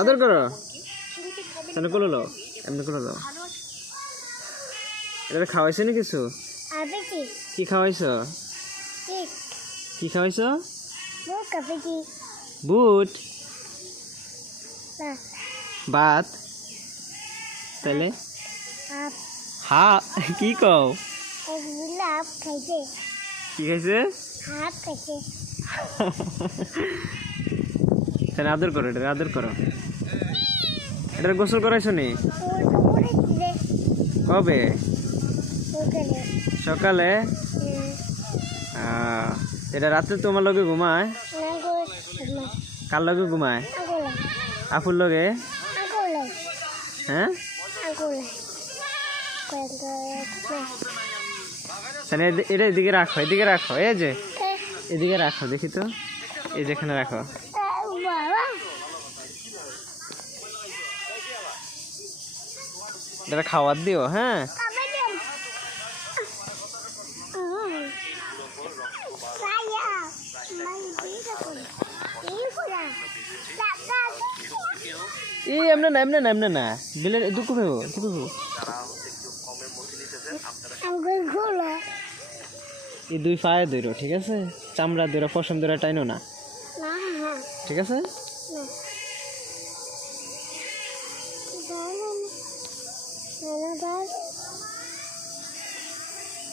আদর করো তাহলে করে লো এমনি করে লো এটা খাওয়াইছে না কিছু কি খাওয়াইছো কি খাওয়াইছো বুট ভাত তাহলে হা কি কও কি খাইছে তাহলে আদর করো এটা আদর করো এটা গোসল করাইছো নি কবে সকালে এটা রাতে তোমার লগে ঘুমায় কার লগে ঘুমায় আপুর লগে হ্যাঁ এটা এদিকে রাখো এই যে এদিকে রাখো দেখি তো এই যেখানে রাখো এটা খাওয়ার দিও হ্যাঁ এই এমনে না বিলে দুঃখ পেবো এই দুই পায়ে ধরো ঠিক আছে চামড়া ধরো পশম ধরো টাইনো না ঠিক আছে